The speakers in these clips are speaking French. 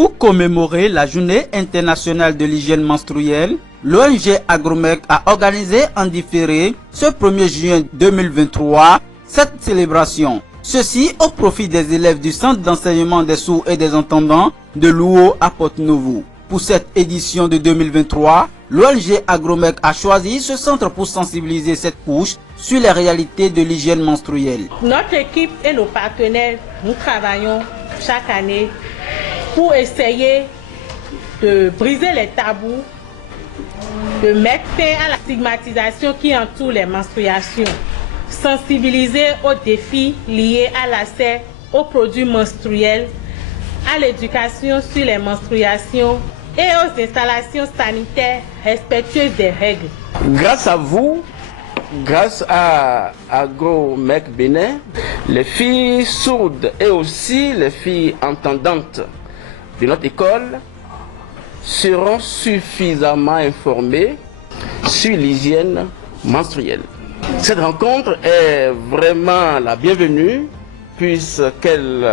Pour commémorer la Journée internationale de l'hygiène menstruelle, l'ONG Agromec a organisé en différé ce 1er juin 2023 cette célébration. Ceci au profit des élèves du Centre d'enseignement des sourds et des entendants de Louo à Porte-Novo. Pour cette édition de 2023, l'ONG Agromec a choisi ce centre pour sensibiliser cette couche sur les réalités de l'hygiène menstruelle. Notre équipe et nos partenaires, nous travaillons chaque année pour essayer de briser les tabous, de mettre fin à la stigmatisation qui entoure les menstruations, sensibiliser aux défis liés à l'accès aux produits menstruels, à l'éducation sur les menstruations et aux installations sanitaires respectueuses des règles. Grâce à vous, grâce à Agromec Bénin, les filles sourdes et aussi les filles entendantes de notre école seront suffisamment informées sur l'hygiène menstruelle. Cette rencontre est vraiment la bienvenue puisqu'elle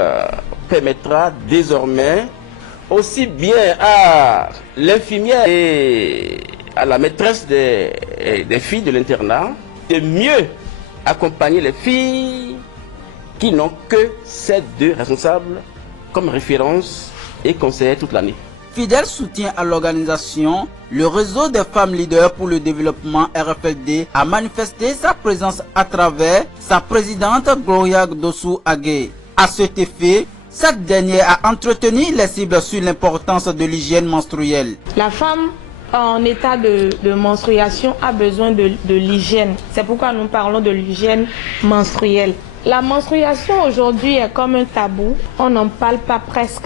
permettra désormais aussi bien à l'infirmière et à la maîtresse des filles de l'internat de mieux accompagner les filles qui n'ont que ces deux responsables comme référence et conseillers toute l'année. Fidèle soutien à l'organisation, le réseau des femmes leaders pour le développement RFLD a manifesté sa présence à travers sa présidente Gloria Dossou Agué. À cet effet, cette dernière a entretenu les cibles sur l'importance de l'hygiène menstruelle. La femme en état de menstruation a besoin de l'hygiène. C'est pourquoi nous parlons de l'hygiène menstruelle. La menstruation aujourd'hui est comme un tabou. On n'en parle pas presque,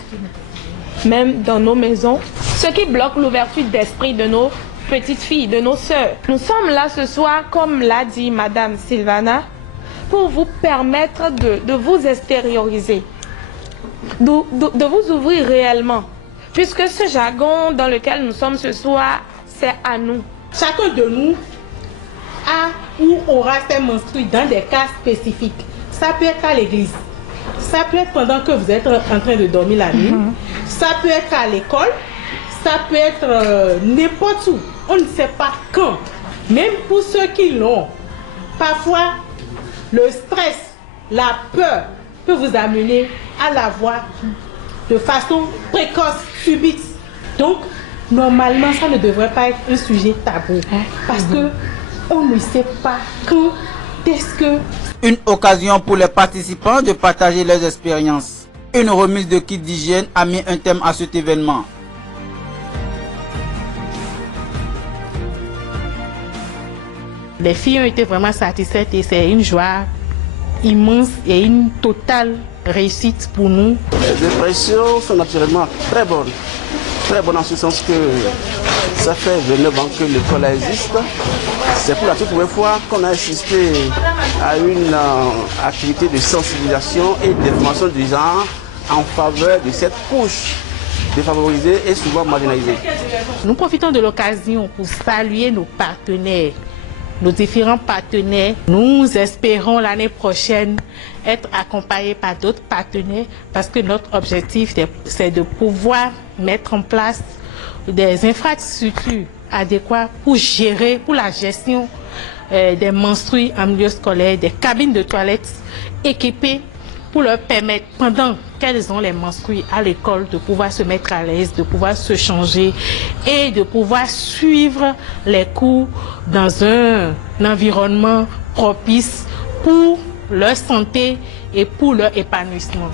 même dans nos maisons. Ce qui bloque l'ouverture d'esprit de nos petites filles, de nos sœurs. Nous sommes là ce soir, comme l'a dit Madame Sylvana, pour vous permettre de vous extérioriser, de vous ouvrir réellement. Puisque ce jargon dans lequel nous sommes ce soir, c'est à nous. Chacun de nous a ou aura ses menstrues dans des cas spécifiques. Ça peut être à l'église, ça peut être pendant que vous êtes en train de dormir la nuit, ça peut être à l'école, ça peut être n'importe où. On ne sait pas quand. Même pour ceux qui l'ont, parfois le stress, la peur peut vous amener à l'avoir de façon précoce, subite. Donc, normalement, ça ne devrait pas être un sujet tabou. Parce que on ne sait pas quand est-ce que... Une occasion pour les participants de partager leurs expériences. Une remise de kits d'hygiène a mis un thème à cet événement. Les filles ont été vraiment satisfaites et c'est une joie immense et une totale réussite pour nous. Les impressions sont naturellement très bonnes. Très bonnes en ce sens que ça fait 29 ans que l'école existe. C'est pour la toute première fois qu'on a assisté à une activité de sensibilisation et d'information du genre en faveur de cette couche défavorisée et souvent marginalisée. Nous profitons de l'occasion pour saluer nos partenaires, nos différents partenaires. Nous espérons l'année prochaine être accompagnés par d'autres partenaires parce que notre objectif c'est de pouvoir mettre en place des infrastructures adéquates pour gérer, pour la gestion des menstrues en milieu scolaire, des cabines de toilettes équipées pour leur permettre, pendant qu'elles ont les menstrues à l'école, de pouvoir se mettre à l'aise, de pouvoir se changer et de pouvoir suivre les cours dans un environnement propice pour leur santé et pour leur épanouissement.